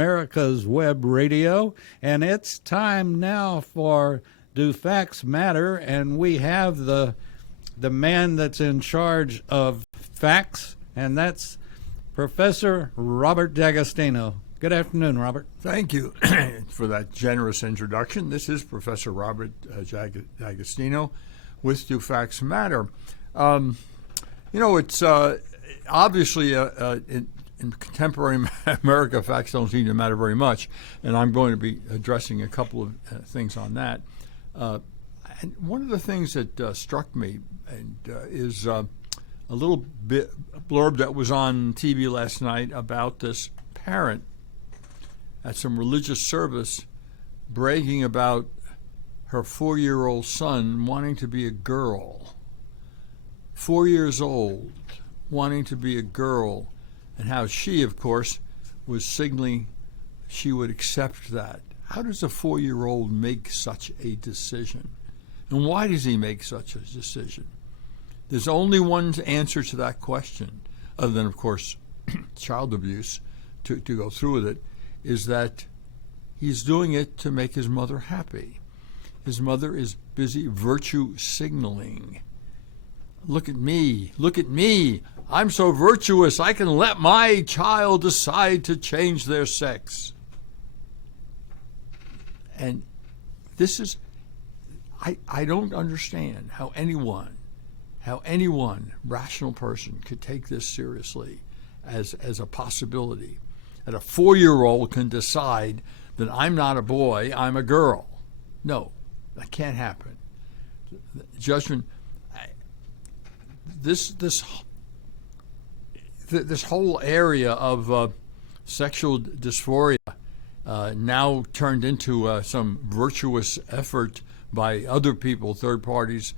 America's Web Radio, and it's time now for Do Facts Matter, and we have the man that's in charge of facts, and that's Professor Robert D'Agostino. Good afternoon, Robert. Thank you for that generous introduction. This is Professor Robert D'Agostino with Do Facts Matter. It's obviously in contemporary America, facts don't seem to matter very much, and I'm going to be addressing a couple of things on that. And one of the things that struck me is a little bit blurb that was on TV last night about this parent at some religious service bragging about her 4-year-old son wanting to be a girl. 4 years old, wanting to be a girl, and how she, of course, was signaling she would accept that. How does a 4-year-old make such a decision? And why does he make such a decision? There's only one answer to that question, other than, of course, child abuse, to go through with it, is that he's doing it to make his mother happy. His mother is busy virtue signaling. Look at me, I'm so virtuous, I can let my child decide to change their sex. And this is, I don't understand how anyone, rational person, could take this seriously as a possibility. That a 4-year-old can decide that I'm not a boy, I'm a girl. No, that can't happen. Judgment. This whole area of sexual dysphoria now turned into some virtuous effort by other people, third parties,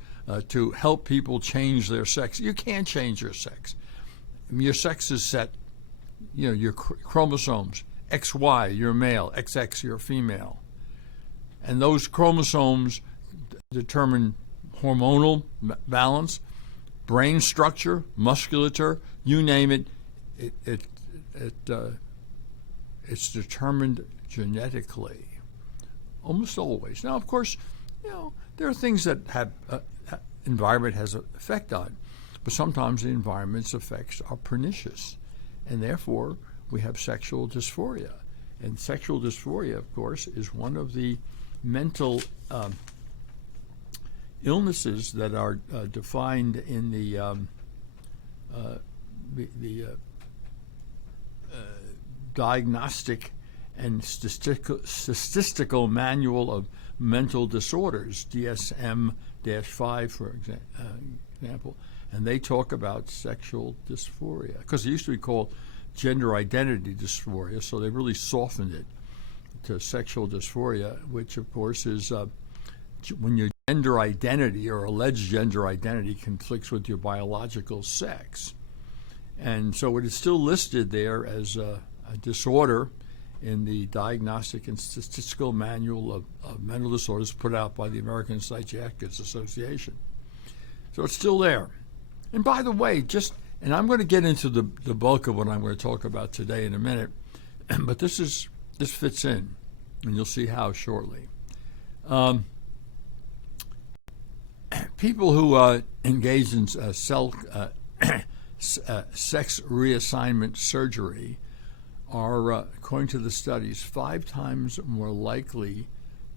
to help people change their sex. You can't change your sex. I mean, your sex is set. Your chromosomes, XY, you're male, XX, you're female. And those chromosomes determine hormonal balance, brain structure, musculature, you name it. It's determined genetically, almost always. Now, of course, there are things that have environment has an effect on, but sometimes the environment's effects are pernicious. And therefore, we have sexual dysphoria. And sexual dysphoria, of course, is one of the mental illnesses that are defined in the Diagnostic and Statistical Manual of Mental Disorders, DSM-5, for example. And they talk about sexual dysphoria, because it used to be called gender identity dysphoria, so they really softened it to sexual dysphoria, which, of course, is when your gender identity or alleged gender identity conflicts with your biological sex. And so it is still listed there as a disorder in the Diagnostic and Statistical Manual of Mental Disorders put out by the American Psychiatric Association. So it's still there. And by the way, and I'm going to get into the bulk of what I'm going to talk about today in a minute, but this fits in, and you'll see how shortly. People who engage in sex reassignment surgery are, according to the studies, 5 times more likely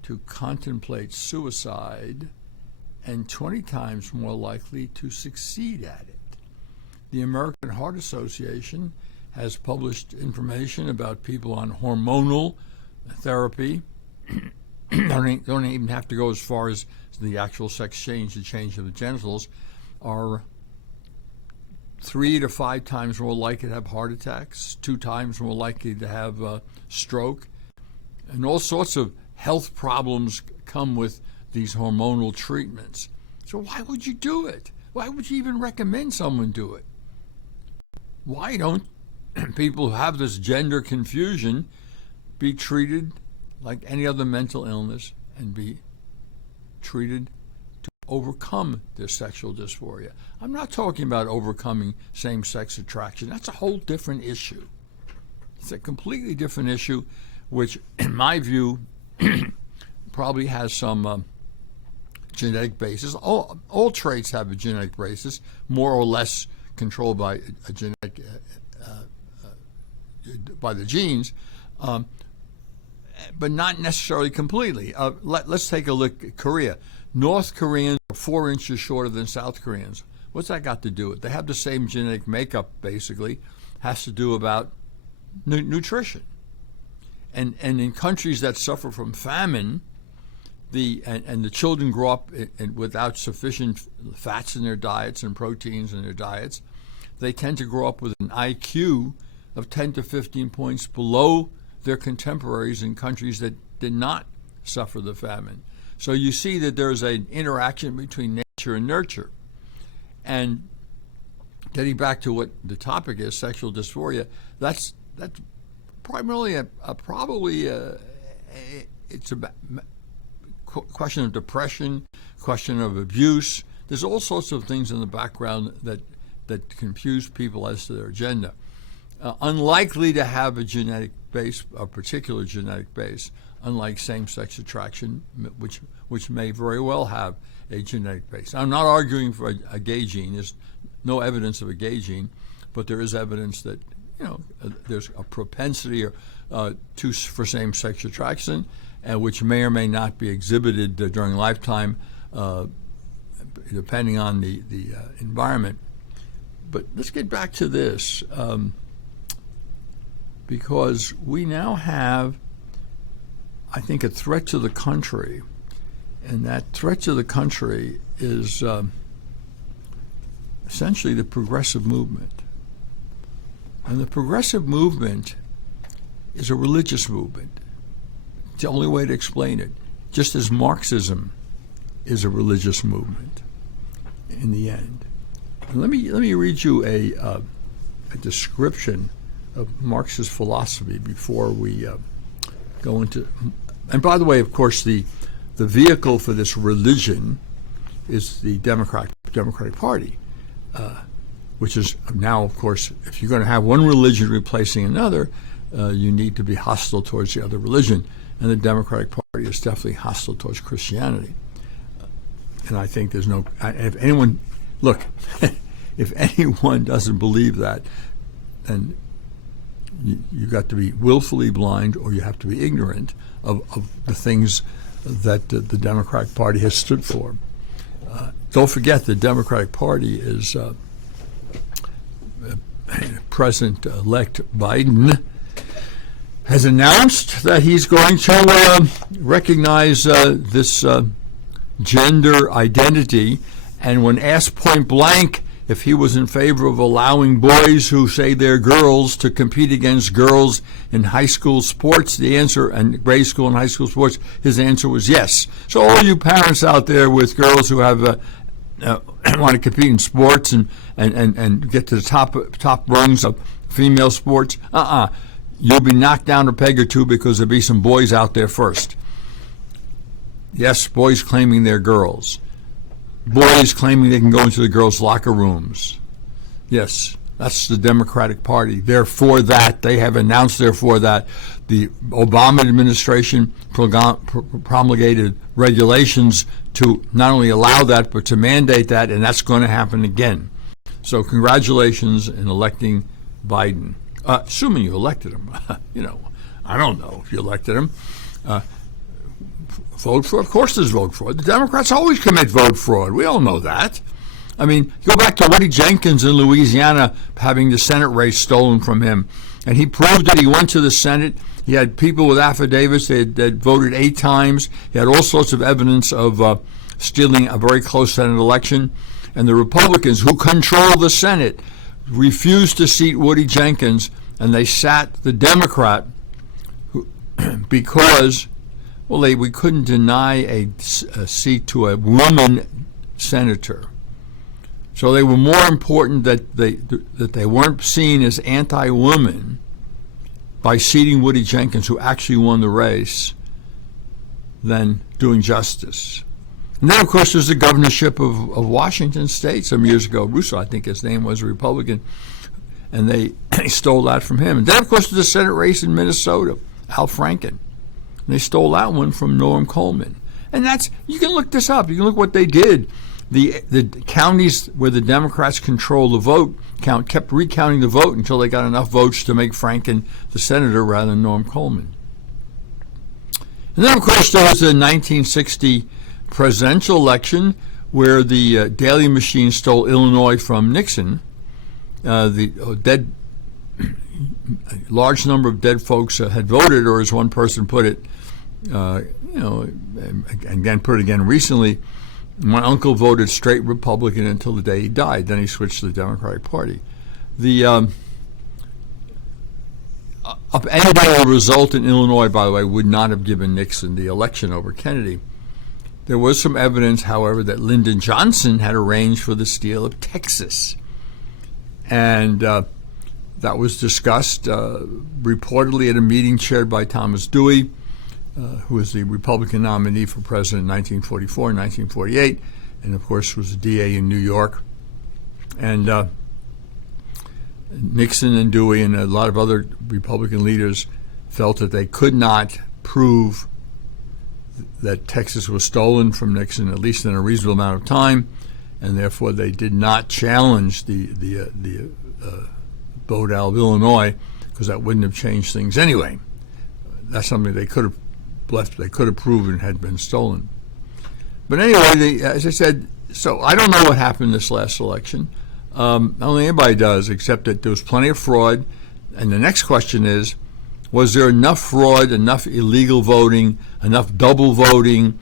to contemplate suicide and 20 times more likely to succeed at it. The American Heart Association has published information about people on hormonal therapy. Don't even have to go as far as the actual sex change, the change of the genitals, are 3 to 5 times more likely to have heart attacks, 2 times more likely to have stroke, and all sorts of health problems come with these hormonal treatments. So why would you do it? Why would you even recommend someone do it? Why don't people who have this gender confusion be treated like any other mental illness and be treated to overcome their sexual dysphoria? I'm not talking about overcoming same-sex attraction. That's a whole different issue. It's a completely different issue, which, in my view, probably has some genetic basis. All traits have a genetic basis, more or less controlled by a genetic by the genes, but not necessarily completely. Let's take a look at Korea. North Koreans are 4 inches shorter than South Koreans. What's that got to do with it? They have the same genetic makeup, basically. Has to do about nutrition. And in countries that suffer from famine, the children grow up without sufficient fats in their diets and proteins in their diets, they tend to grow up with an IQ of 10 to 15 points below their contemporaries in countries that did not suffer the famine. So you see that there's an interaction between nature and nurture. And getting back to what the topic is, sexual dysphoria, that's primarily it's a question of depression, question of abuse. There's all sorts of things in the background that confuse people as to their agenda. Unlikely to have a genetic base, a particular genetic base, unlike same-sex attraction, which may very well have a genetic base. I'm not arguing for a gay gene. There's no evidence of a gay gene, but there is evidence that there's a propensity for same-sex attraction, which may or may not be exhibited during lifetime, depending on the environment. But let's get back to this, because we now have, I think, a threat to the country, and that threat to the country is essentially the progressive movement. And the progressive movement is a religious movement. It's the only way to explain it, just as Marxism is a religious movement in the end. And let me read you a description of Marxist philosophy before we go into. And by the way, of course, the vehicle for this religion is the Democratic Party, which is now, of course, if you're going to have one religion replacing another, you need to be hostile towards the other religion. And the Democratic Party is definitely hostile towards Christianity. And I think there's no, if anyone, look, if anyone doesn't believe that, then you've got to be willfully blind, or you have to be ignorant of the things that the Democratic Party has stood for. Don't forget the Democratic Party is President-elect Biden has announced that he's going to recognize this gender identity, and when asked point blank if he was in favor of allowing boys who say they're girls to compete against girls in high school sports, the answer, and grade school and high school sports, his answer was yes. So all you parents out there with girls who have want to compete in sports and get to the top rungs of female sports, you'll be knocked down a peg or two, because there'll be some boys out there first. Yes, boys claiming they're girls. Boys claiming they can go into the girls' locker rooms. Yes, that's the Democratic Party. They're for that. They have announced they're for that. The Obama administration promulgated regulations to not only allow that, but to mandate that, and that's going to happen again. So congratulations in electing Biden. Assuming you elected him. I don't know if you elected him. Vote for? Of course there's vote fraud. The Democrats always commit vote fraud. We all know that. I mean, go back to Woody Jenkins in Louisiana having the Senate race stolen from him. And he proved that he went to the Senate. He had people with affidavits that voted 8 times. He had all sorts of evidence of stealing a very close Senate election. And the Republicans, who control the Senate, refused to seat Woody Jenkins, and they sat the Democrat because, we couldn't deny a seat to a woman senator. So they were more important that they weren't seen as anti-women by seating Woody Jenkins, who actually won the race, than doing justice. And then, of course, there's the governorship of Washington State some years ago. Russo, I think his name was, a Republican. and they stole that from him. And then, of course, there's the Senate race in Minnesota, Al Franken. And they stole that one from Norm Coleman. And you can look this up. You can look what they did. The counties where the Democrats control the vote kept recounting the vote until they got enough votes to make Franken the senator rather than Norm Coleman. And then, of course, there was the 1960 presidential election where the Daley machine stole Illinois from Nixon. The large number of dead folks had voted, or as one person put it, and again put it again recently, my uncle voted straight Republican until the day he died. Then he switched to the Democratic Party. The any result in Illinois, by the way, would not have given Nixon the election over Kennedy. There was some evidence, however, that Lyndon Johnson had arranged for the steal of Texas. And that was discussed reportedly at a meeting chaired by Thomas Dewey, who was the Republican nominee for president in 1944 and 1948, and of course was a DA in New York. And Nixon and Dewey and a lot of other Republican leaders felt that they could not prove that Texas was stolen from Nixon, at least in a reasonable amount of time, and therefore they did not challenge the vote out of Illinois, because that wouldn't have changed things anyway. That's something they could have proven had been stolen. But anyway, as I said, so I don't know what happened this last election. I don't think anybody does, except that there was plenty of fraud. And the next question is, was there enough fraud, enough illegal voting, enough double voting,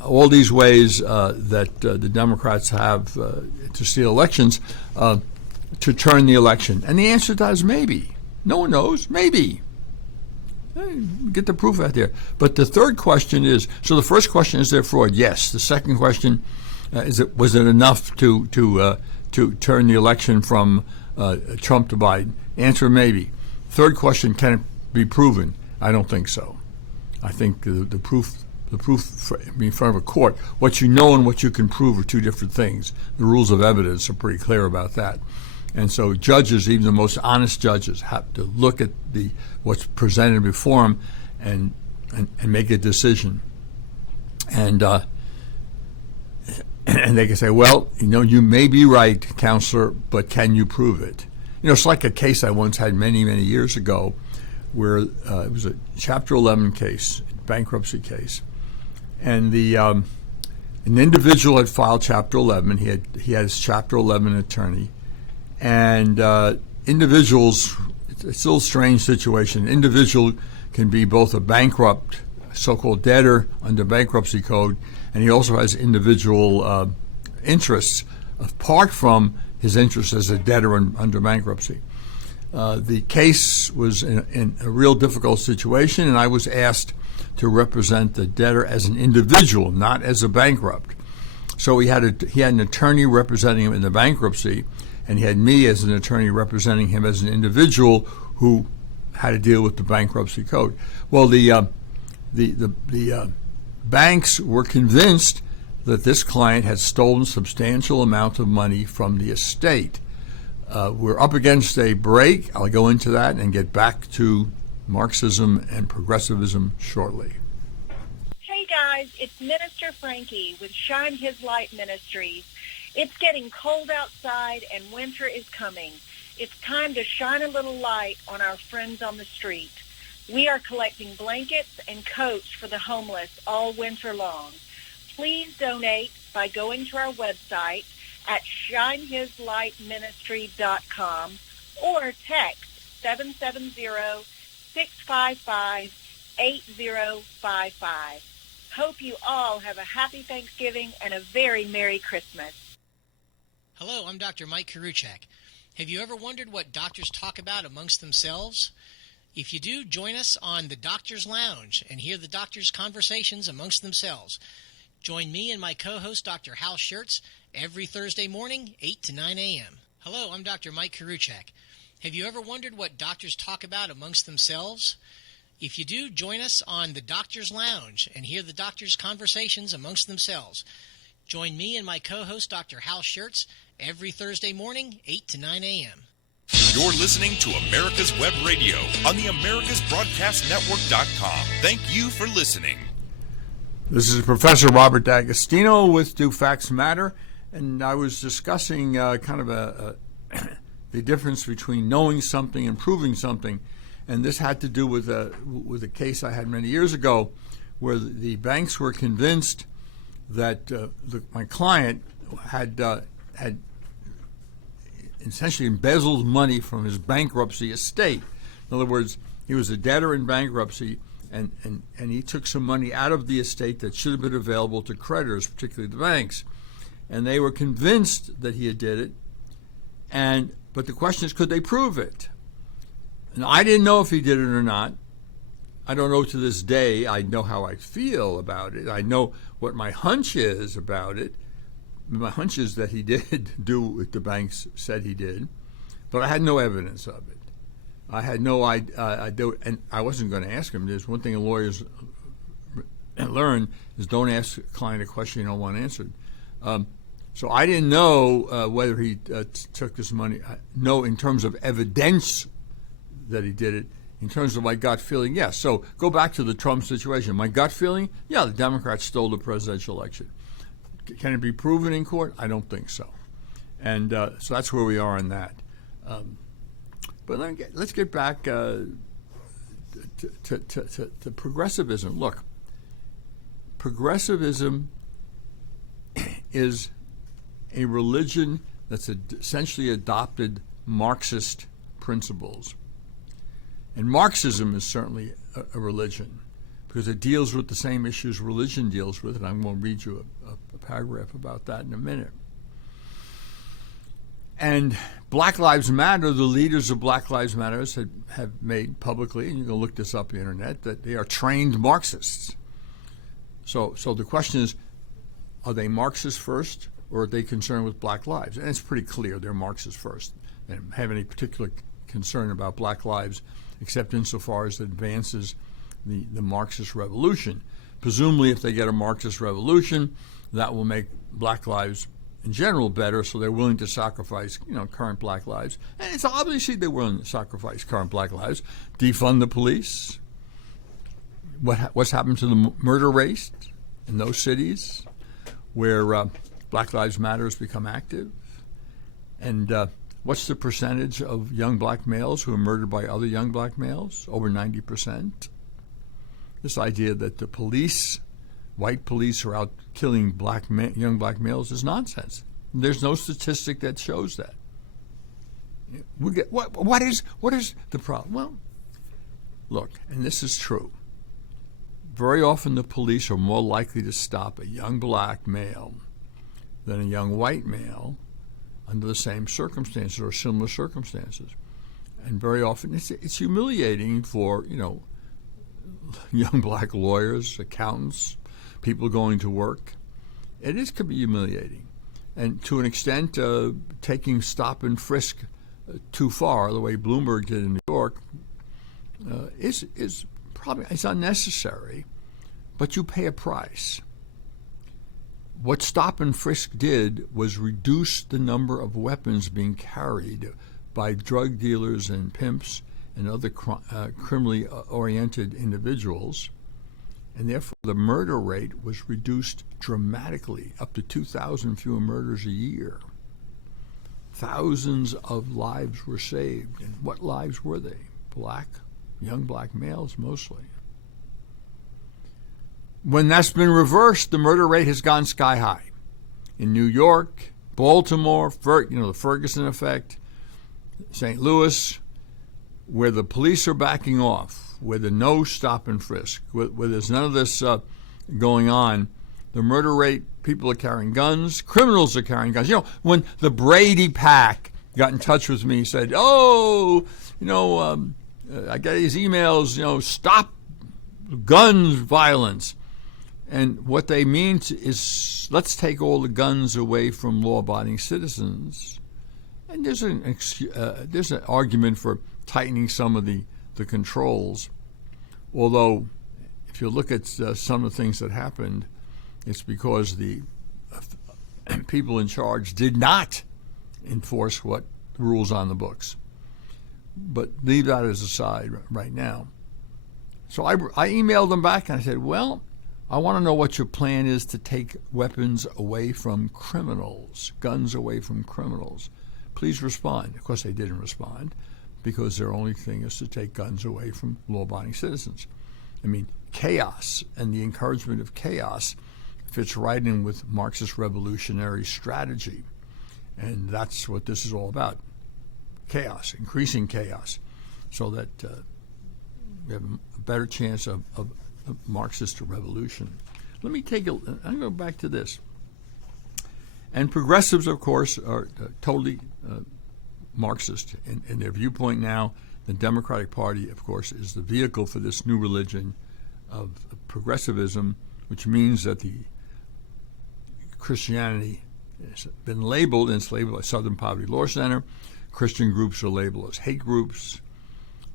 all these ways that the Democrats have to steal elections to turn the election? And the answer to that is maybe. No one knows. Maybe. Get the proof out there. But the third question is, so the first question, is there fraud? Yes. The second question, was it enough to turn the election from Trump to Biden? Answer, maybe. Third question, can it be proven? I don't think so. I think the proof in front of a court, what you know and what you can prove are two different things. The rules of evidence are pretty clear about that. And so judges, even the most honest judges, have to look at what's presented before them and make a decision. And they can say, well, you may be right, counselor, but can you prove it? It's like a case I once had many, many years ago where it was a Chapter 11 case, bankruptcy case. And an individual had filed Chapter 11. He had his Chapter 11 attorney. And individuals, it's a little strange situation. An individual can be both a bankrupt, so-called debtor under bankruptcy code, and he also has individual interests apart from his interests as a debtor under bankruptcy. The case was in a real difficult situation, and I was asked to represent the debtor as an individual, not as a bankrupt. So he had an attorney representing him in the bankruptcy, and he had me as an attorney representing him as an individual who had to deal with the bankruptcy code. Well, the banks were convinced that this client had stolen substantial amount of money from the estate. We're up against a break. I'll go into that and get back to Marxism and progressivism shortly. Hey guys, it's Minister Frankie with Shine His Light Ministries. It's getting cold outside and winter is coming. It's time to shine a little light on our friends on the street. We are collecting blankets and coats for the homeless all winter long. Please donate by going to our website at shinehislightministry.com or text 770-655-8055. Hope you all have a happy Thanksgiving and a very Merry Christmas. Hello, I'm Dr. Mike Karuchak. Have you ever wondered what doctors talk about amongst themselves? If you do, join us on the Doctor's Lounge and hear the doctors' conversations amongst themselves. Join me and my co-host, Dr. Hal Schertz, every Thursday morning, 8 to 9 a.m. Hello, I'm Dr. Mike Karuchak. Have you ever wondered what doctors talk about amongst themselves? If you do, join us on the Doctor's Lounge and hear the doctors' conversations amongst themselves. Join me and my co-host, Dr. Hal Schertz, every Thursday morning, 8 to 9 a.m. You're listening to America's Web Radio on the AmericasBroadcastNetwork.com. Thank you for listening. This is Professor Robert D'Agostino with Do Facts Matter, and I was discussing the difference between knowing something and proving something, and this had to do with a case I had many years ago where the banks were convinced that my client had essentially embezzled money from his bankruptcy estate. In other words, he was a debtor in bankruptcy, and he took some money out of the estate that should have been available to creditors, particularly the banks. And they were convinced that he did it, but the question is, could they prove it? And I didn't know if he did it or not. I don't know to this day. I know how I feel about it. I know what my hunch is about it. My hunch is that he did do what the banks said he did, but I had no evidence of it. I had no idea, and I wasn't going to ask him. There's one thing lawyers learn is don't ask a client a question you don't want answered. So I didn't know whether he took this money. No, in terms of evidence that he did it. In terms of my gut feeling, yes. So go back to the Trump situation. My gut feeling, yeah, the Democrats stole the presidential election. Can it be proven in court? I don't think so. And so that's where we are on that. But let's get back to progressivism. Look, progressivism is a religion that's essentially adopted Marxist principles. And Marxism is certainly a religion because it deals with the same issues religion deals with, and I'm going to read you a paragraph about that in a minute. And Black Lives Matter, the leaders of Black Lives Matter have made publicly, and you can look this up on the internet, that they are trained Marxists. So the question is, are they Marxists first, or are they concerned with black lives? And it's pretty clear they're Marxists first. They don't have any particular concern about black lives, except insofar as it advances the Marxist revolution. Presumably, if they get a Marxist revolution, that will make black lives in general better, so they're willing to sacrifice, current black lives. And it's obviously they're willing to sacrifice current black lives, defund the police. What's happened to the murder rate in those cities where Black Lives Matter has become active? And what's the percentage of young black males who are murdered by other young black males? Over 90%. This idea that the police, white police, are out killing young black males is nonsense. There's no statistic that shows that. What is the problem? Well, look, and this is true. Very often the police are more likely to stop a young black male than a young white male under the same circumstances or similar circumstances. And very often it's humiliating for, young black lawyers, accountants, people going to work. Could be humiliating. And to an extent, taking stop and frisk too far, the way Bloomberg did in New York, is probably it's unnecessary, but you pay a price. What stop and frisk did was reduce the number of weapons being carried by drug dealers and pimps and other criminally oriented individuals, and therefore the murder rate was reduced dramatically, up to 2,000 fewer murders a year. Thousands of lives were saved. And what lives were they? Young black males mostly. When that's been reversed, the murder rate has gone sky high. In New York, Baltimore, the Ferguson effect, St. Louis, where the police are backing off, where there's no stop and frisk, where there's none of this going on, the murder rate, people are carrying guns, criminals are carrying guns. When the Brady Pack got in touch with me, said, I got these emails, stop guns violence. And what they mean is let's take all the guns away from law-abiding citizens. And there's an argument for tightening some of the controls. Although, if you look at some of the things that happened, it's because the people in charge did not enforce what rules on the books. but leave that as aside right now. So I emailed them back and I said, well, I want to know what your plan is to take weapons away from criminals, guns away from criminals. Please respond. Of course, they didn't respond because their only thing is to take guns away from law-abiding citizens. I mean, chaos and the encouragement of chaos fits right in with Marxist revolutionary strategy. And that's what this is all about. Chaos, increasing chaos, so that we have a better chance of Marxist revolution. Let me I'm going back to this. And progressives, of course, are totally Marxist in their viewpoint now. The Democratic Party, of course, is the vehicle for this new religion of progressivism, which means that the Christianity has been labeled, and it's labeled by Southern Poverty Law Center. Christian groups are labeled as hate groups.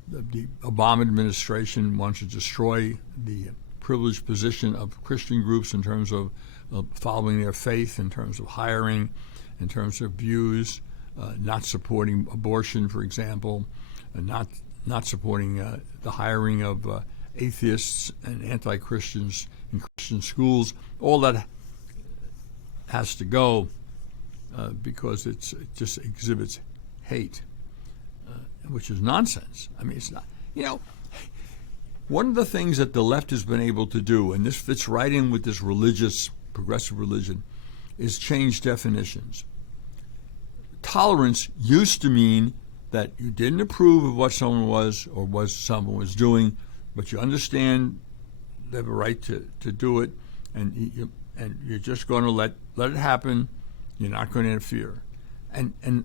The Obama administration wants to destroy the privileged position of Christian groups in terms of following their faith, in terms of hiring, in terms of views, not supporting abortion, for example, and not supporting the hiring of atheists and anti-Christians in Christian schools. All that has to go because it just exhibits hate, which is nonsense. I mean, it's not. One of the things that the left has been able to do, and this fits right in with this progressive religion, is change definitions. Tolerance used to mean that you didn't approve of what someone was or what someone was doing, but you understand they have a right to do it, and you're just going to let it happen. You're not going to interfere. And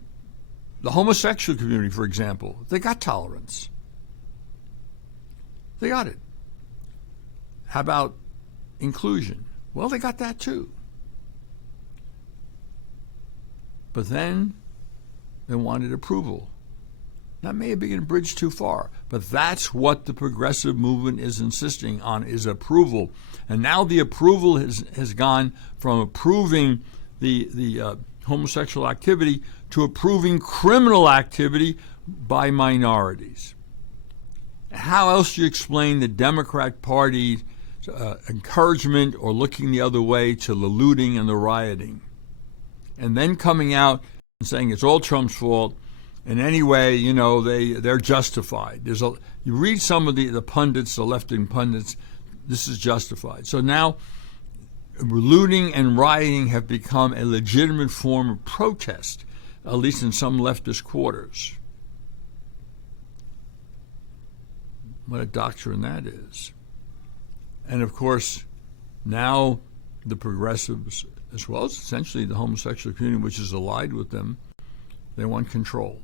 the homosexual community, for example, they got tolerance. They got it. How about inclusion? Well, they got that too. But then they wanted approval. That may have been a bridge too far, but that's what the progressive movement is insisting on, is approval. And now the approval has gone from approving the homosexual activity to approving criminal activity by minorities. How else do you explain the Democrat Party's encouragement or looking the other way to the looting and the rioting? And then coming out and saying it's all Trump's fault, and anyway, they're justified. You read some of the pundits, the left-wing pundits, this is justified. So now looting and rioting have become a legitimate form of protest, at least in some leftist quarters. What a doctrine that is. And of course, now the progressives, as well as essentially the homosexual community, which is allied with them, they want control.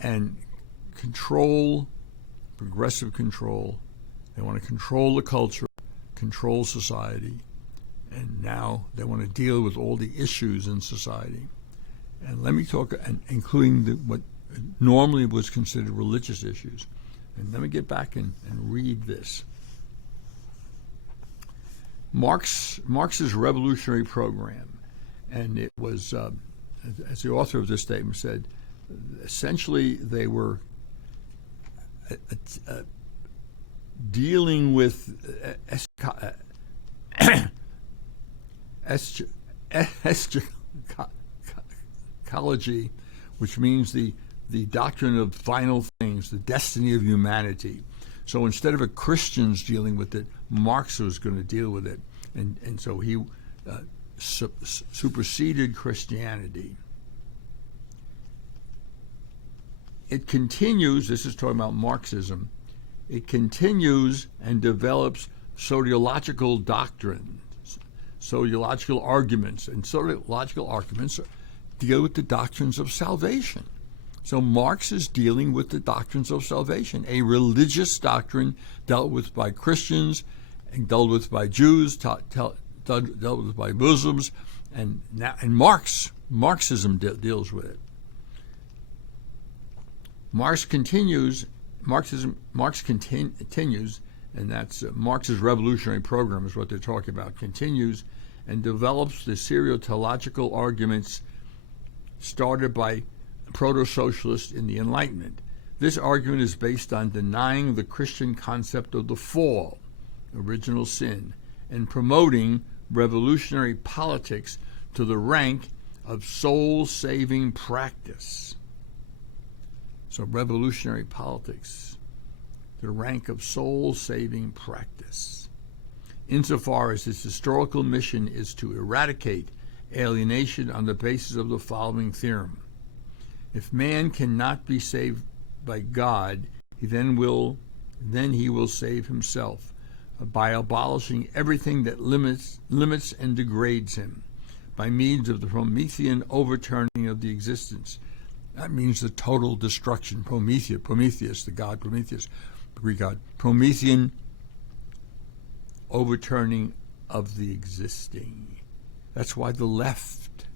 And control, progressive control, they want to control the culture, control society, and now they want to deal with all the issues in society. And let me talk, including what normally was considered religious issues. And let me get back and read this. Marx's revolutionary program, and it was, as the author of this statement said, essentially they were dealing with eschatology, which means the doctrine of final things, the destiny of humanity. So instead of Christians dealing with it, Marx was going to deal with it. And so he superseded Christianity. It continues, this is talking about Marxism, it continues and develops soteriological doctrines, soteriological arguments, and soteriological arguments deal with the doctrines of salvation. So Marx is dealing with the doctrines of salvation, a religious doctrine dealt with by Christians and dealt with by Jews, dealt with by Muslims, and Marxism deals with it. Marx continues, and that's Marx's revolutionary program is what they're talking about, continues and develops the soteriological arguments started by proto-socialist in the Enlightenment. This argument is based on denying the Christian concept of the fall, original sin, and promoting revolutionary politics to the rank of soul-saving practice. So revolutionary politics, the rank of soul-saving practice. Insofar as its historical mission is to eradicate alienation on the basis of the following theorem. If man cannot be saved by God, then he will save himself by abolishing everything that limits and degrades him by means of the Promethean overturning of the existence. That means the total destruction. Prometheus, the god Prometheus, Greek god. Promethean overturning of the existing. That's why the left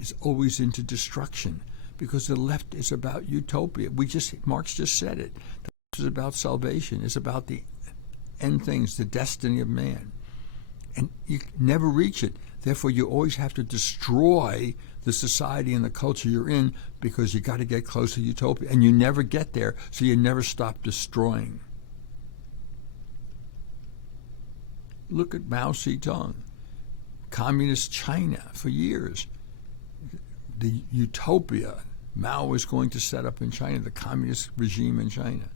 is always into destruction, because the left is about utopia. Marx just said it. The left is about salvation. It's about the end things, the destiny of man. And you never reach it. Therefore, you always have to destroy the society and the culture you're in, because you got to get close to utopia. And you never get there, so you never stop destroying. Look at Mao Zedong, communist China for years. The utopia Mao was going to set up in China, the communist regime in China.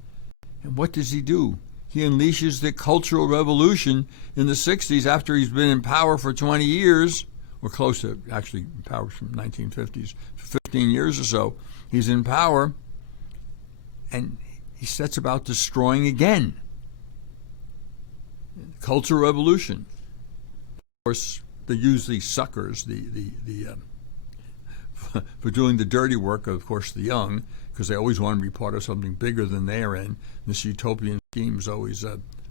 And what does he do? He unleashes the Cultural Revolution in the 60s after he's been in power for 20 years, or close to actually in power from 1950s, for 15 years or so. He's in power, and he sets about destroying again. Cultural Revolution. Of course, they use these suckers, for doing the dirty work, of course, the young, because they always want to be part of something bigger than they are in. This utopian schemes always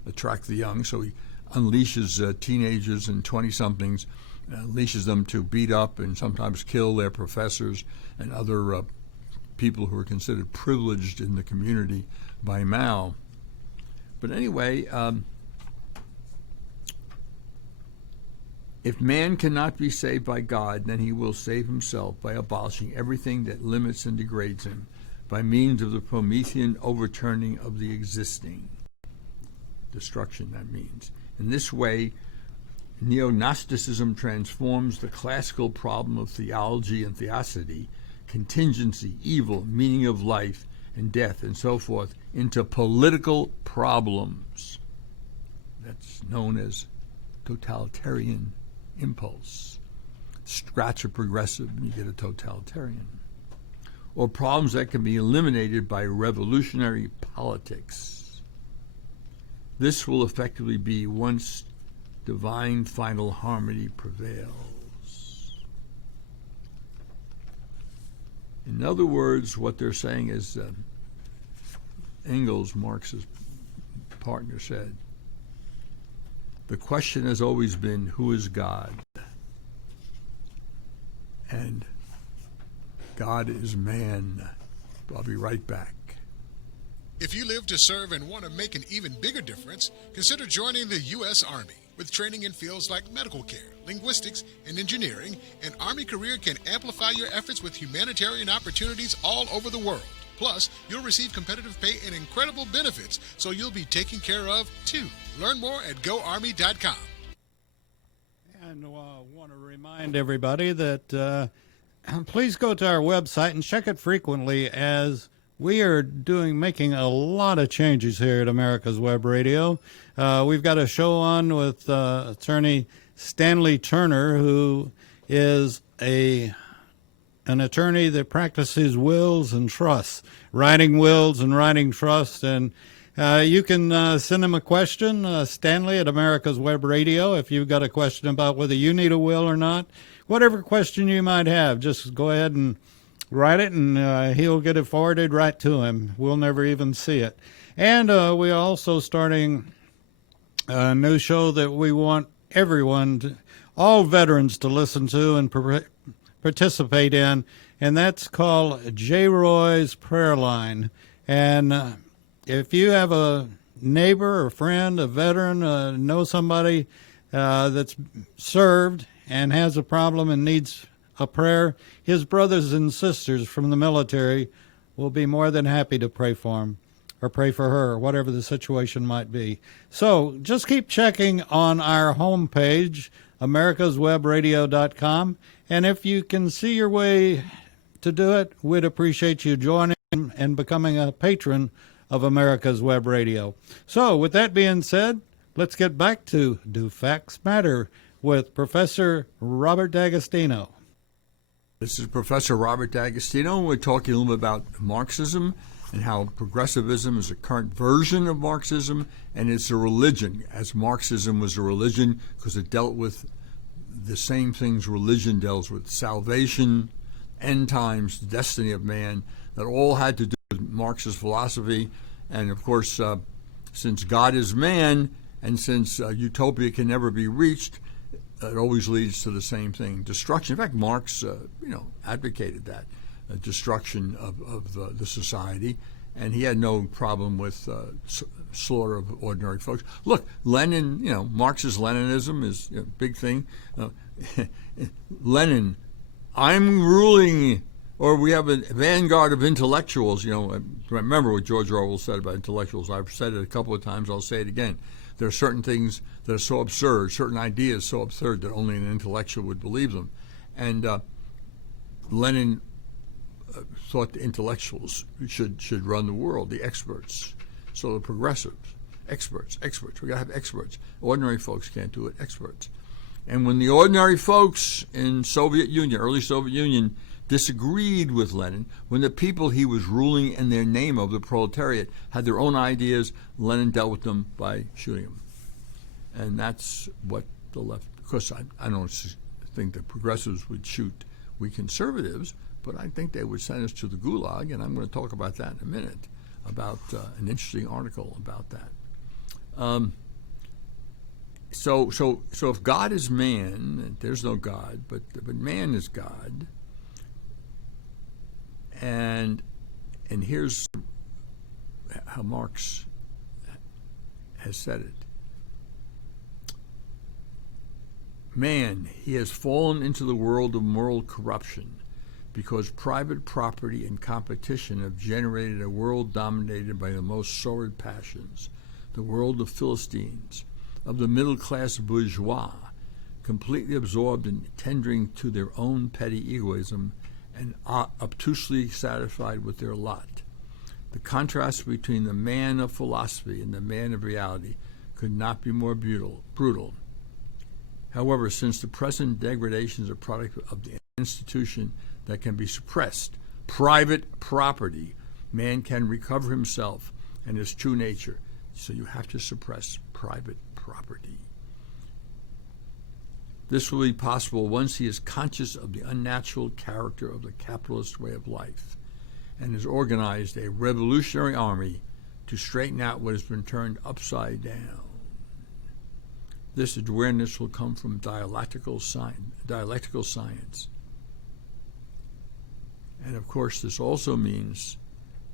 attract the young, so he unleashes teenagers and 20-somethings, unleashes them to beat up and sometimes kill their professors and other people who are considered privileged in the community by Mao. But anyway, if man cannot be saved by God, then he will save himself by abolishing everything that limits and degrades him by means of the Promethean overturning of the existing. Destruction, that means. In this way, neo-Gnosticism transforms the classical problem of theology and theosophy, contingency, evil, meaning of life and death, and so forth, into political problems. That's known as totalitarian impulse. Scratch a progressive and you get a totalitarian. Or problems that can be eliminated by revolutionary politics. This will effectively be once divine final harmony prevails. In other words, what they're saying is, Engels, Marx's partner, said, the question has always been, who is God? And God is man. I'll be right back. If you live to serve and want to make an even bigger difference, consider joining the U.S. Army. With training in fields like medical care, linguistics, and engineering, an Army career can amplify your efforts with humanitarian opportunities all over the world. Plus, you'll receive competitive pay and incredible benefits, so you'll be taken care of, too. Learn more at GoArmy.com. And I want to remind everybody that please go to our website and check it frequently, as we are making a lot of changes here at America's Web Radio. We've got a show on with attorney Stanley Turner, who is an attorney that practices wills and trusts, writing wills and writing trusts. And you can send him a question, Stanley at America's Web Radio, if you've got a question about whether you need a will or not. Whatever question you might have, just go ahead and write it, and he'll get it forwarded right to him. We'll never even see it. And we're also starting a new show that we want everyone, all veterans, to listen to and participate in, and that's called J. Roy's Prayer Line. And if you have a neighbor or friend, a veteran, know somebody that's served and has a problem and needs a prayer, his brothers and sisters from the military will be more than happy to pray for him or pray for her, or whatever the situation might be. So just keep checking on our homepage, americaswebradio.com, and if you can see your way to do it, we'd appreciate you joining and becoming a patron of America's Web Radio. So with that being said, let's get back to Do Facts Matter with Professor Robert D'Agostino. This is Professor Robert D'Agostino. We're talking a little bit about Marxism and how progressivism is a current version of Marxism, and it's a religion, as Marxism was a religion because it dealt with the same things religion deals with: salvation, end times, the destiny of man, that all had to do with Marxist philosophy. And of course, since God is man, and since utopia can never be reached, it always leads to the same thing: destruction. In fact, Marx, advocated that destruction of the society, and he had no problem with slaughter of ordinary folks. Look, Lenin, Marxist Leninism is a big thing. Lenin, I'm ruling, or we have a vanguard of intellectuals. Remember what George Orwell said about intellectuals. I've said it a couple of times. I'll say it again. There are certain things that are so absurd, certain ideas so absurd that only an intellectual would believe them. And Lenin thought the intellectuals should run the world, the experts. So the progressives, experts. We got to have experts. Ordinary folks can't do it, experts. And when the ordinary folks in early Soviet Union, disagreed with Lenin, when the people he was ruling in their name of, the proletariat, had their own ideas, Lenin dealt with them by shooting them. And that's what the left, of course, I don't think the progressives would shoot we conservatives, but I think they would send us to the gulag, and I'm going to talk about that in a minute, about an interesting article about that. So if God is man, there's no God, but man is God. And here's how Marx has said it. Man, he has fallen into the world of moral corruption because private property and competition have generated a world dominated by the most sordid passions, the world of Philistines, of the middle-class bourgeois, completely absorbed in tendering to their own petty egoism and obtusely satisfied with their lot. The contrast between the man of philosophy and the man of reality could not be more brutal. However, since the present degradation is a product of the institution that can be suppressed, private property, man can recover himself and his true nature. So you have to suppress private property. This will be possible once he is conscious of the unnatural character of the capitalist way of life and has organized a revolutionary army to straighten out what has been turned upside down. This awareness will come from dialectical science. And of course, this also means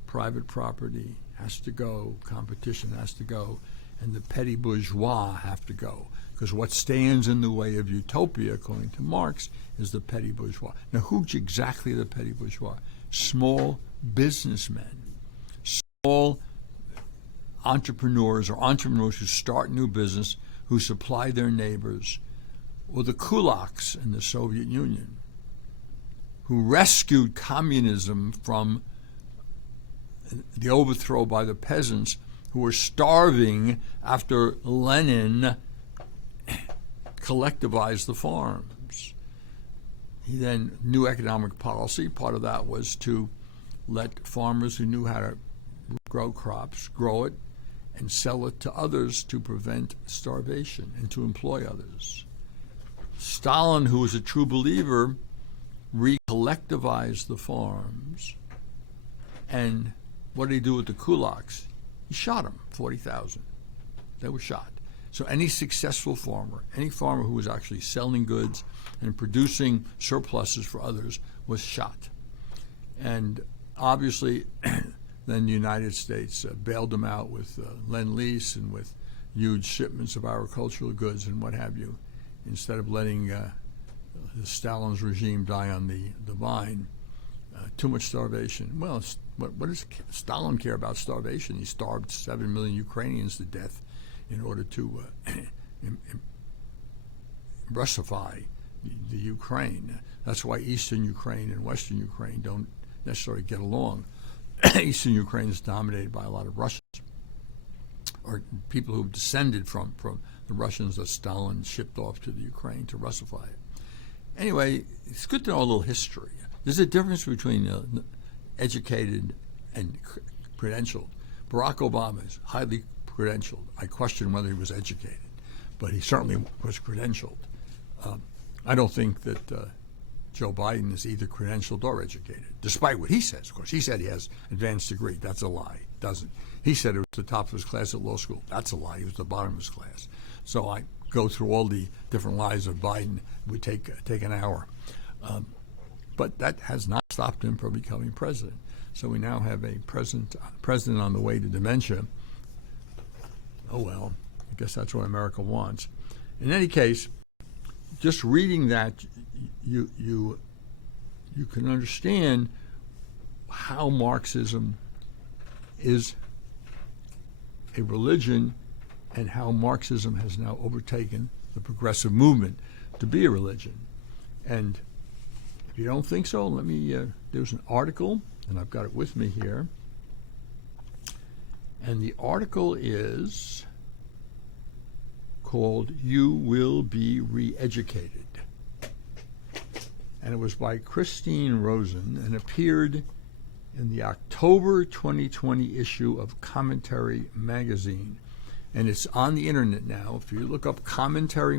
private property has to go, competition has to go, and the petty bourgeois have to go. Because what stands in the way of utopia, according to Marx, is the petty bourgeois. Now, who's exactly the petty bourgeois? Small businessmen, small entrepreneurs, or entrepreneurs who start new business, who supply their neighbors, or the kulaks in the Soviet Union, who rescued communism from the overthrow by the peasants who were starving after Lenin collectivized the farms. He then knew economic policy. Part of that was to let farmers who knew how to grow crops grow it and sell it to others to prevent starvation and to employ others. Stalin, who was a true believer, recollectivized the farms. And what did he do with the kulaks? He shot them, 40,000. They were shot. So any successful farmer, any farmer who was actually selling goods and producing surpluses for others, was shot. And obviously, then the United States bailed them out with Lend-Lease and with huge shipments of agricultural goods and what have you, instead of letting Stalin's regime die on the vine. Too much starvation. Well, what does Stalin care about starvation? He starved 7 million Ukrainians to death in order to Russify the Ukraine. That's why Eastern Ukraine and Western Ukraine don't necessarily get along. Eastern Ukraine is dominated by a lot of Russians, or people who've descended from the Russians that Stalin shipped off to the Ukraine to Russify it. Anyway, it's good to know a little history. There's a difference between educated and credentialed. Barack Obama is highly credentialed. I question whether he was educated, but he certainly was credentialed. I don't think that Joe Biden is either credentialed or educated, despite what he says. Of course, he said he has advanced degree. That's a lie. Doesn't. He said he was the top of his class at law school. That's a lie. He was the bottom of his class. So I go through all the different lies of Biden. It would take an hour. But that has not stopped him from becoming president. So we now have a president on the way to dementia. Oh, well, I guess that's what America wants. In any case, just reading that, you can understand how Marxism is a religion and how Marxism has now overtaken the progressive movement to be a religion. And if you don't think so, let me, there's an article, and I've got it with me here. And the article is called "You Will Be Re-Educated." And it was by Christine Rosen and appeared in the October 2020 issue of Commentary magazine. And it's on the internet now. If you look up Commentary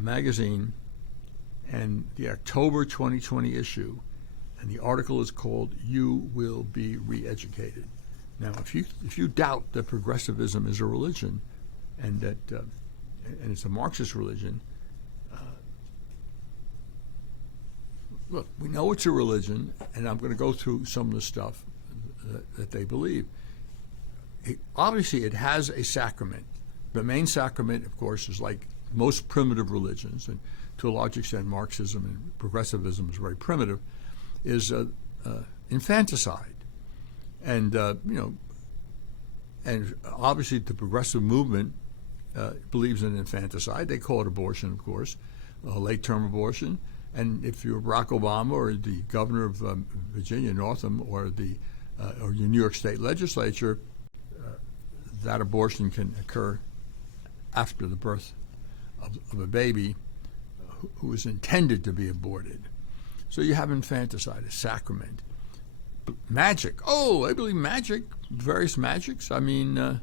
magazine and the October 2020 issue, and the article is called "You Will Be Re-Educated." Now, if you doubt that progressivism is a religion, and that and it's a Marxist religion, look, we know it's a religion, and I'm going to go through some of the stuff that they believe. Obviously, it has a sacrament. The main sacrament, of course, is like most primitive religions, and to a large extent, Marxism and progressivism is very primitive, is infanticide. And, and obviously the progressive movement believes in infanticide. They call it abortion, of course, late-term abortion. And if you're Barack Obama or the governor of Virginia, Northam, or your New York State legislature, that abortion can occur after the birth of a baby who is intended to be aborted. So you have infanticide, a sacrament. Magic. Oh, I believe magic, various magics. I mean,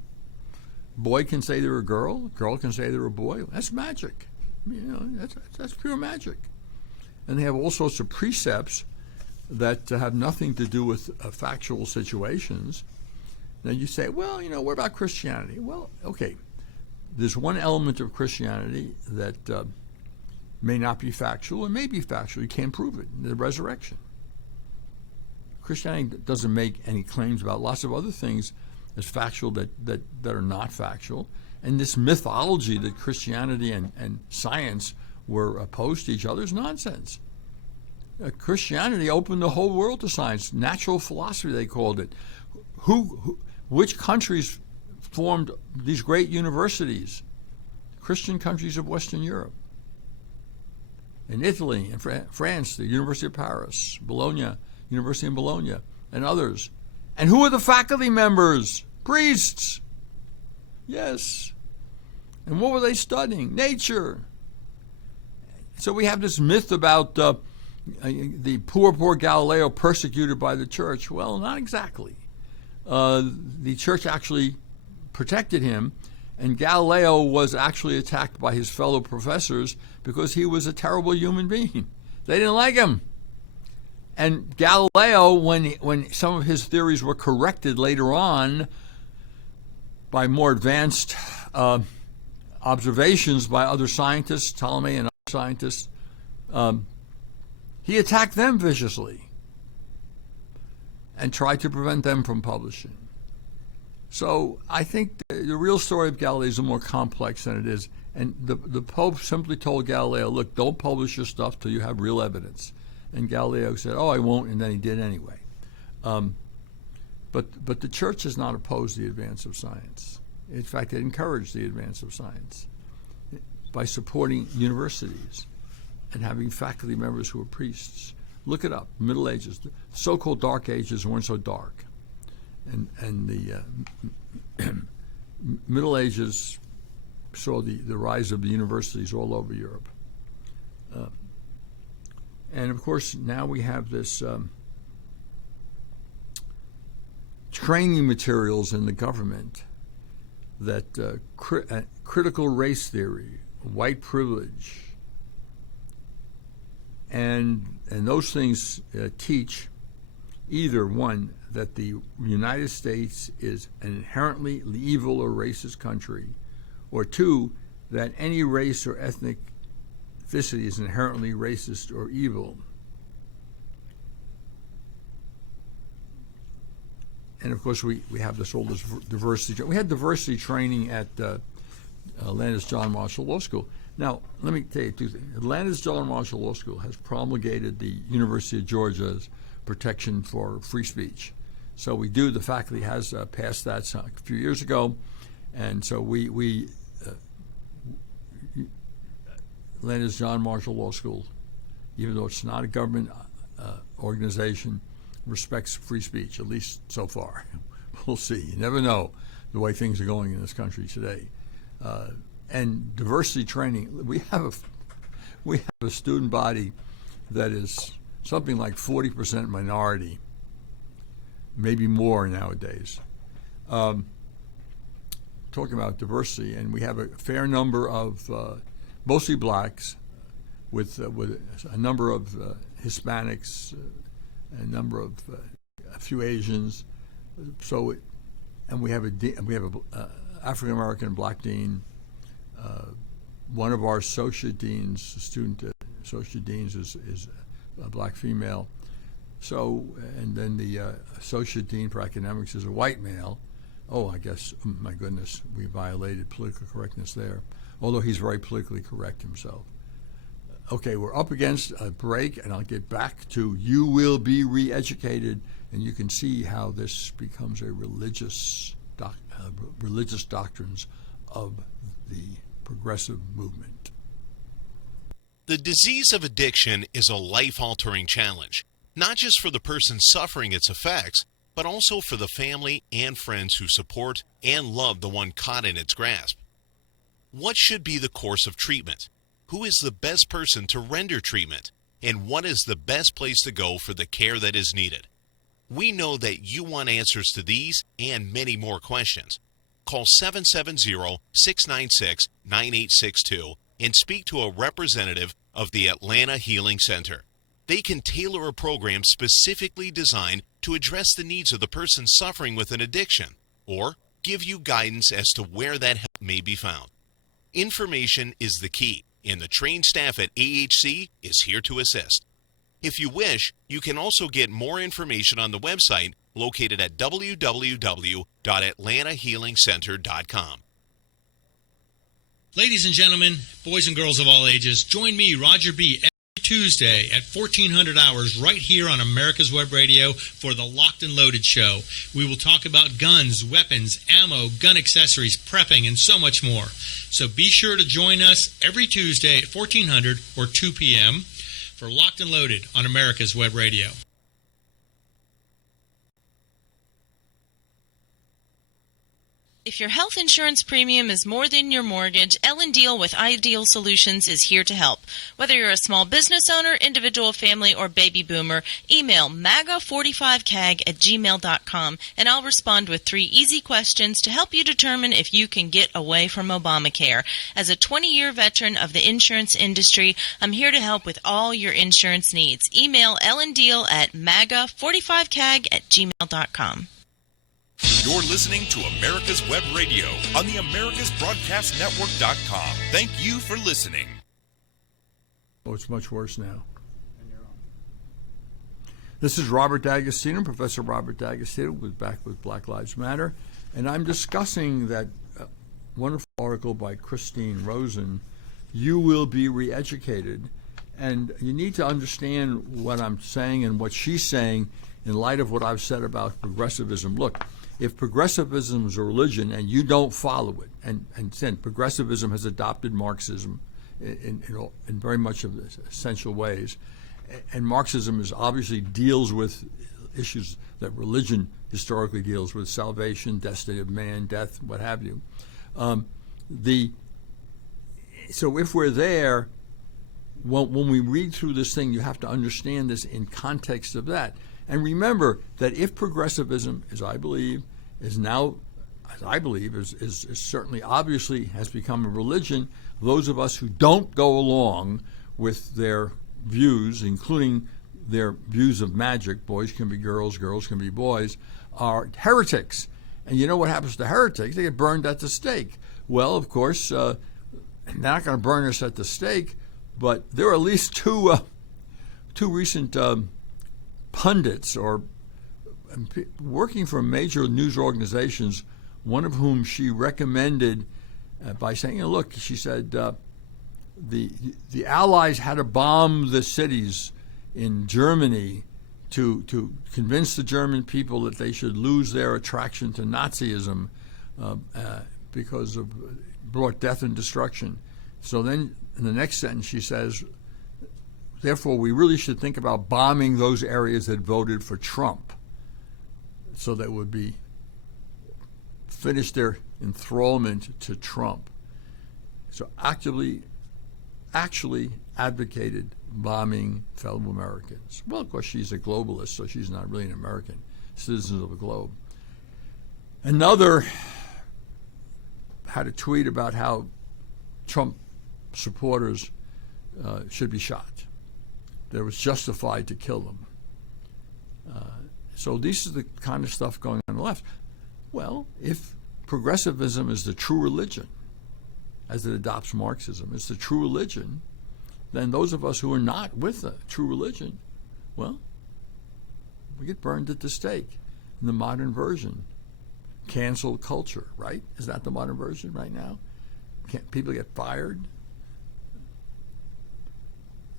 boy can say they're a girl can say they're a boy. That's magic. That's pure magic. And they have all sorts of precepts that have nothing to do with factual situations. Now you say, well, what about Christianity? Well, okay. There's one element of Christianity that may not be factual and may be factual. You can't prove it. The resurrection. Christianity doesn't make any claims about lots of other things as factual that are not factual. And this mythology that Christianity and science were opposed to each other is nonsense. Christianity opened the whole world to science. Natural philosophy, they called it. Which countries formed these great universities? Christian countries of Western Europe. In Italy and France, the University of Paris, Bologna, University in Bologna, and others. And who are the faculty members? Priests. Yes. And what were they studying? Nature. So we have this myth about the poor Galileo persecuted by the church. Well, not exactly. The church actually protected him, and Galileo was actually attacked by his fellow professors because he was a terrible human being. They didn't like him. And Galileo, when some of his theories were corrected later on by more advanced observations by other scientists, Ptolemy and other scientists, he attacked them viciously and tried to prevent them from publishing. So I think the real story of Galileo is more complex than it is. And the Pope simply told Galileo, look, don't publish your stuff till you have real evidence. And Galileo said, oh, I won't, and then he did anyway. But the church has not opposed the advance of science. In fact, it encouraged the advance of science by supporting universities and having faculty members who are priests. Look it up, Middle Ages. The so-called Dark Ages weren't so dark. And the Middle Ages saw the rise of the universities all over Europe. And of course, now we have this training materials in the government that critical race theory, white privilege, and those things teach either, one, that the United States is an inherently evil or racist country, or two, that any race or ethnicity is inherently racist or evil. And of course, we have all this diversity. We had diversity training at Atlanta's John Marshall Law School. Now, let me tell you two things. Atlanta's John Marshall Law School has promulgated the University of Georgia's protection for free speech. So the faculty has passed that a few years ago, and so we Atlanta's John Marshall Law School, even though it's not a government organization, respects free speech, at least so far. We'll see. You never know the way things are going in this country today. And diversity training, we have a student body that is something like 40% minority, maybe more nowadays. Talking about diversity, and we have a fair number of mostly blacks, with a number of Hispanics, a few Asians. So, and we have a African American black dean. One of our associate deans, associate deans, is a black female. So, and then the associate dean for academics is a white male. Oh, I guess, my goodness, we violated political correctness there, although he's very politically correct himself. Okay, we're up against a break, and I'll get back to you will be re-educated, and you can see how this becomes a religious doctrines of the progressive movement. The disease of addiction is a life-altering challenge, not just for the person suffering its effects, but also for the family and friends who support and love the one caught in its grasp. What should be the course of treatment? Who is the best person to render treatment? And what is the best place to go for the care that is needed? We know that you want answers to these and many more questions. Call 770-696-9862 and speak to a representative of the Atlanta Healing Center. They can tailor a program specifically designed to address the needs of the person suffering with an addiction, or give you guidance as to where that help may be found. Information is the key, and the trained staff at AHC is here to assist. If you wish, you can also get more information on the website located at www.atlantahealingcenter.com. Ladies and gentlemen, boys and girls of all ages, join me, Roger B., every Tuesday at 1400 hours right here on America's Web Radio for the Locked and Loaded Show. We will talk about guns, weapons, ammo, gun accessories, prepping, and so much more. So be sure to join us every Tuesday at 1400 or 2 p.m. for Locked and Loaded on America's Web Radio. If your health insurance premium is more than your mortgage, Ellen Deal with Ideal Solutions is here to help. Whether you're a small business owner, individual, family, or baby boomer, email maga45cag@gmail.com and I'll respond with 3 easy questions to help you determine if you can get away from Obamacare. As a 20-year veteran of the insurance industry, I'm here to help with all your insurance needs. Email Ellen Deal at maga45cag@gmail.com. You're listening to America's Web Radio on the AmericasBroadcastNetwork.com. Thank you for listening. Oh, it's much worse now. This is Robert D'Agostino, Professor Robert D'Agostino, back with Black Lives Matter. And I'm discussing that wonderful article by Christine Rosen, You Will Be Re-Educated. And you need to understand what I'm saying and what she's saying in light of what I've said about progressivism. Look, if progressivism is a religion and you don't follow it, and then progressivism has adopted Marxism in very much of the essential ways, and Marxism is obviously deals with issues that religion historically deals with: salvation, destiny of man, death, what have you. So if we're there, when we read through this thing, you have to understand this in context of that. And remember that if progressivism, as I believe, is certainly obviously has become a religion, those of us who don't go along with their views, including their views of magic, boys can be girls, girls can be boys, are heretics. And you know what happens to heretics? They get burned at the stake. Well, of course, they're not going to burn us at the stake, but there are at least two recent pundits or working for major news organizations, one of whom she recommended by saying, look, she said, the Allies had to bomb the cities in Germany to convince the German people that they should lose their attraction to Nazism because of brought death and destruction. So then in the next sentence she says, therefore we really should think about bombing those areas that voted for Trump so that would be finish their enthrallment to Trump. So actually advocated bombing fellow Americans. Well, of course, she's a globalist, so she's not really an American, citizen of the globe. Another had a tweet about how Trump supporters should be shot. That it was justified to kill them. So this is the kind of stuff going on the left. Well, if progressivism is the true religion, as it adopts Marxism, it's the true religion, then those of us who are not with the true religion, well, we get burned at the stake in the modern version. Cancel culture, right? Is that the modern version right now? People get fired.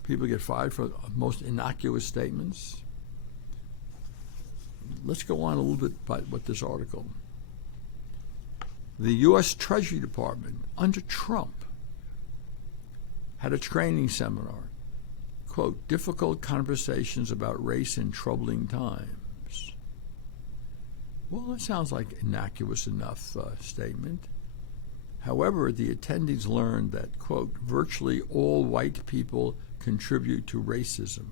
People get fired for most innocuous statements. Let's go on a little bit with this article. The U.S. Treasury Department under Trump had a training seminar, quote, difficult conversations about race in troubling times. Well, that sounds like an innocuous enough statement. However, the attendees learned that, quote, virtually all white people contribute to racism.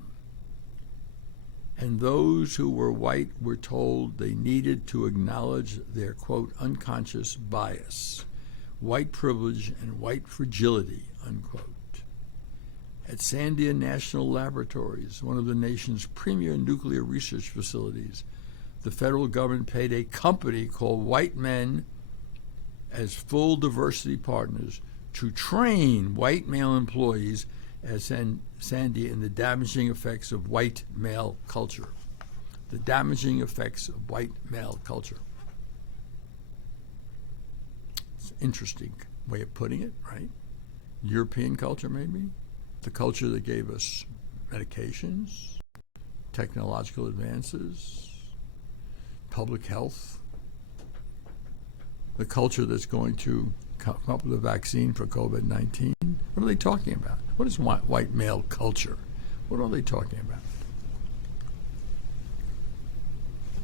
And those who were white were told they needed to acknowledge their, quote, unconscious bias, white privilege and white fragility, unquote. At Sandia National Laboratories, one of the nation's premier nuclear research facilities, the federal government paid a company called White Men as full diversity partners to train white male employees as Sandia in the damaging effects of white male culture. The damaging effects of white male culture. It's an interesting way of putting it, right? European culture, maybe? The culture that gave us medications, technological advances, public health, the culture that's going to come up with a vaccine for COVID-19. What are they talking about? What is white male culture? What are they talking about?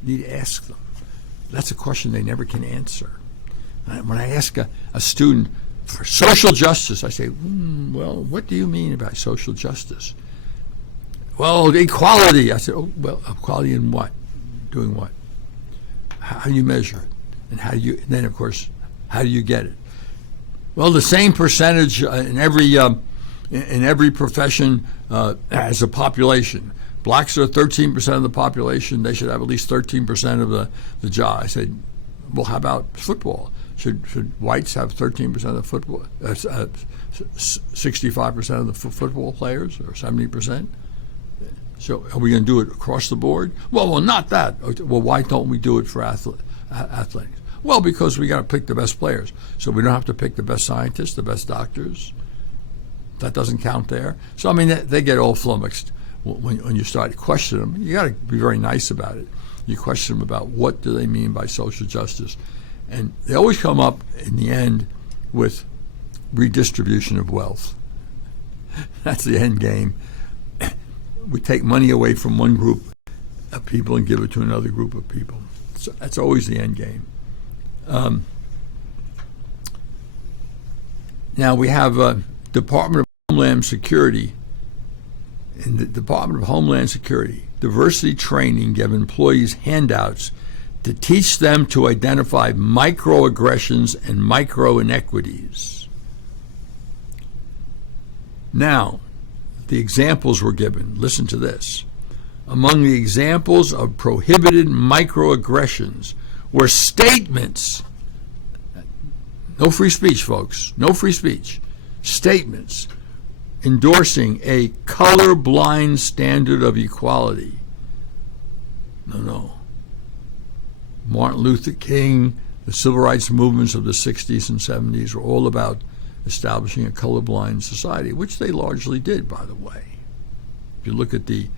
You need to ask them. That's a question they never can answer. When I ask a student for social justice, I say, well, what do you mean about social justice? Well, equality. I said, oh, well, equality in what? Doing what? How do you measure it? And how do you? And then, of course, how do you get it? Well, the same percentage in every profession as a population. Blacks are 13% of the population. They should have at least 13% of the job. I said, well, how about football? Should whites have 13% of the football, 65% of the football players, or 70%? So are we going to do it across the board? Well, not that. Well, why don't we do it for athletics? Well, because we got to pick the best players. So we don't have to pick the best scientists, the best doctors. That doesn't count there. So, I mean, they get all flummoxed when you start to question them. You got to be very nice about it. You question them about what do they mean by social justice. And they always come up in the end with redistribution of wealth. That's the end game. We take money away from one group of people and give it to another group of people. So that's always the end game. Now we have Department of Homeland Security. In the Department of Homeland Security, diversity training gave employees handouts to teach them to identify microaggressions and micro-inequities. Now, the examples were given. Listen to this. Among the examples of prohibited microaggressions were statements. No free speech, folks. No free speech. Statements endorsing a colorblind standard of equality. No. Martin Luther King, the civil rights movements of the 60s and 70s were all about establishing a colorblind society, which they largely did, by the way. If you look at the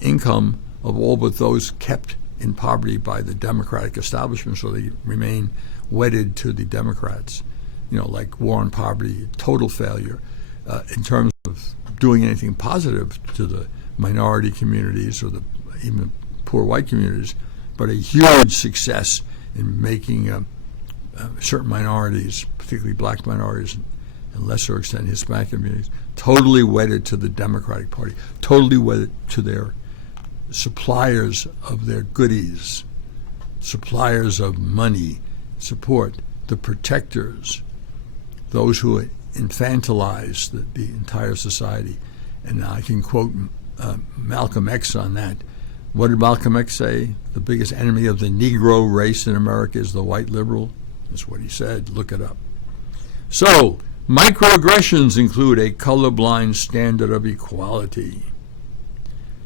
income of all but those kept in poverty by the Democratic establishment, so they remain wedded to the Democrats, like war on poverty, total failure in terms of doing anything positive to the minority communities or even the poor white communities, but a huge success in making certain minorities, particularly black minorities and lesser extent Hispanic communities, totally wedded to the Democratic Party, totally wedded to their suppliers of their goodies, suppliers of money, support, the protectors, those who infantilize the entire society. And I can quote Malcolm X on that. What did Malcolm X say? The biggest enemy of the Negro race in America is the white liberal. That's what he said. Look it up. So, microaggressions include a colorblind standard of equality,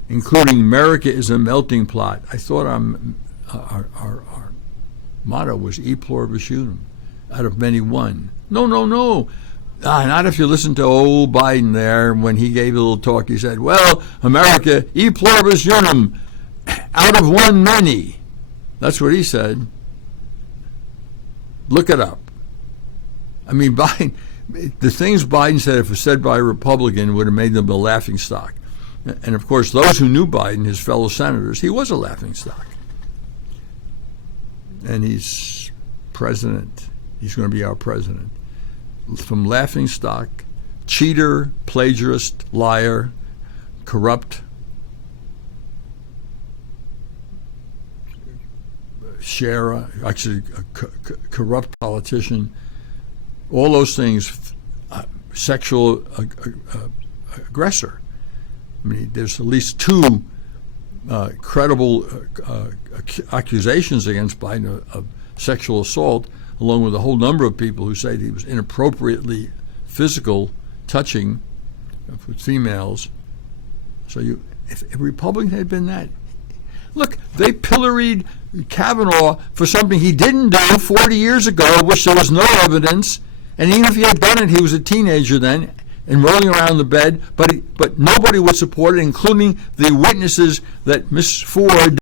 including America is a melting pot. I thought our motto was E pluribus unum, out of many one. No. Not if you listen to old Biden there. When he gave a little talk, he said, well, America, E pluribus unum, out of one many. That's what he said. Look it up. I mean, Biden, the things Biden said, if it was said by a Republican, would have made them a laughingstock. And, of course, those who knew Biden, his fellow senators, he was a laughingstock. And he's president. He's going to be our president. From laughingstock, cheater, plagiarist, liar, corrupt, corrupt politician, all those things, sexual aggressor. I mean, there's at least two credible accusations against Biden of sexual assault, along with a whole number of people who say that he was inappropriately physical touching with females. So if a Republican had been that, look, they pilloried Kavanaugh for something he didn't do 40 years ago, of which there was no evidence. And even if he had done it, he was a teenager then and rolling around the bed. But nobody would support it, including the witnesses that Miss Ford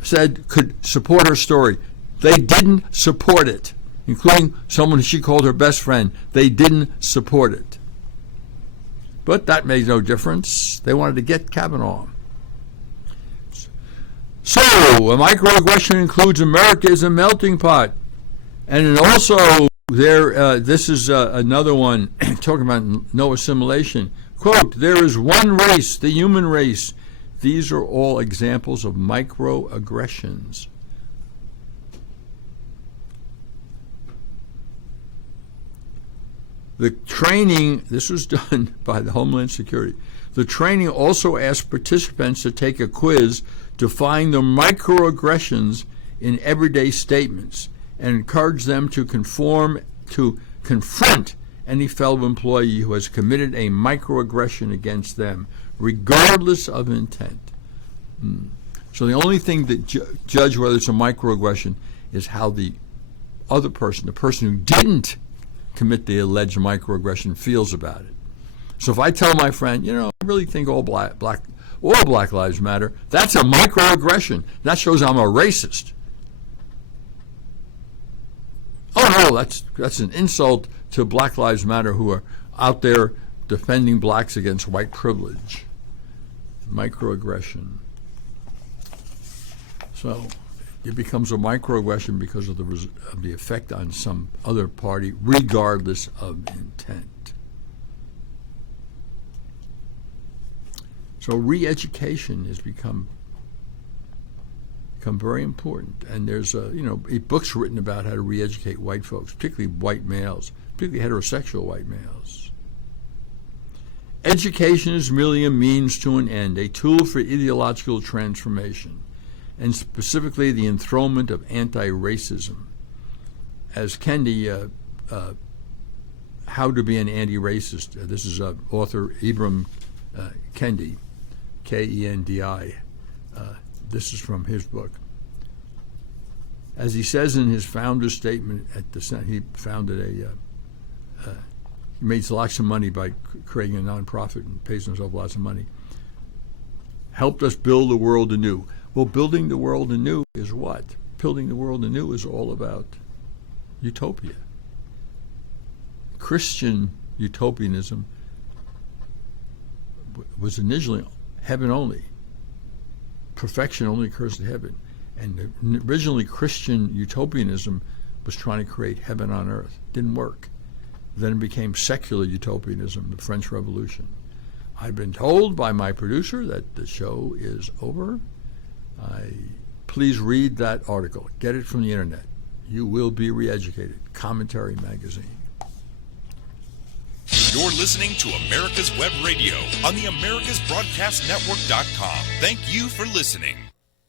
said could support her story. They didn't support it, including someone she called her best friend. They didn't support it. But that made no difference. They wanted to get Kavanaugh. So, a microaggression includes America is a melting pot. And then also, this is another one, talking about no assimilation. Quote, there is one race, the human race. These are all examples of microaggressions. The training, this was done by the Homeland Security. The training also asked participants to take a quiz to find the microaggressions in everyday statements and encourage them to confront any fellow employee who has committed a microaggression against them, regardless of intent. So the only thing that judge whether it's a microaggression is how the other person, the person who didn't commit the alleged microaggression, feels about it. So if I tell my friend, you know, I really think all black lives matter, that's a microaggression. That shows I'm a racist. Oh no, that's an insult to Black Lives Matter who are out there defending blacks against white privilege. Microaggression. So it becomes a microaggression because of the effect on some other party, regardless of intent. So re-education has become very important, and there's books written about how to re-educate white folks, particularly white males, particularly heterosexual white males. Education is merely a means to an end, a tool for ideological transformation, and specifically the enthronement of anti-racism. As Kendi, How to Be an Anti-Racist, this is author Ibram Kendi, Kendi. This is from his book. As he says in his founder's statement at the Senate, he founded he made lots of money by creating a nonprofit and pays himself lots of money. Helped us build the world anew. Well, building the world anew is what? Building the world anew is all about utopia. Christian utopianism was initially heaven only. Perfection only occurs in heaven. And originally Christian utopianism was trying to create heaven on earth. Didn't work. Then it became secular utopianism, the French Revolution. I've been told by my producer that the show is over. Please read that article. Get it from the internet. You will be re-educated. Commentary Magazine. You're listening to America's Web Radio on the AmericasBroadcastNetwork.com. Thank you for listening.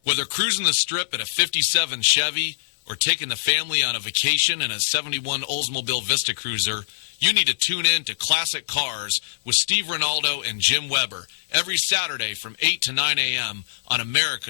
Whether cruising the strip in a 57 Chevy or taking the family on a vacation in a 71 Oldsmobile Vista Cruiser, you need to tune in to Classic Cars with Steve Ronaldo and Jim Weber every Saturday from 8 to 9 a.m. on America.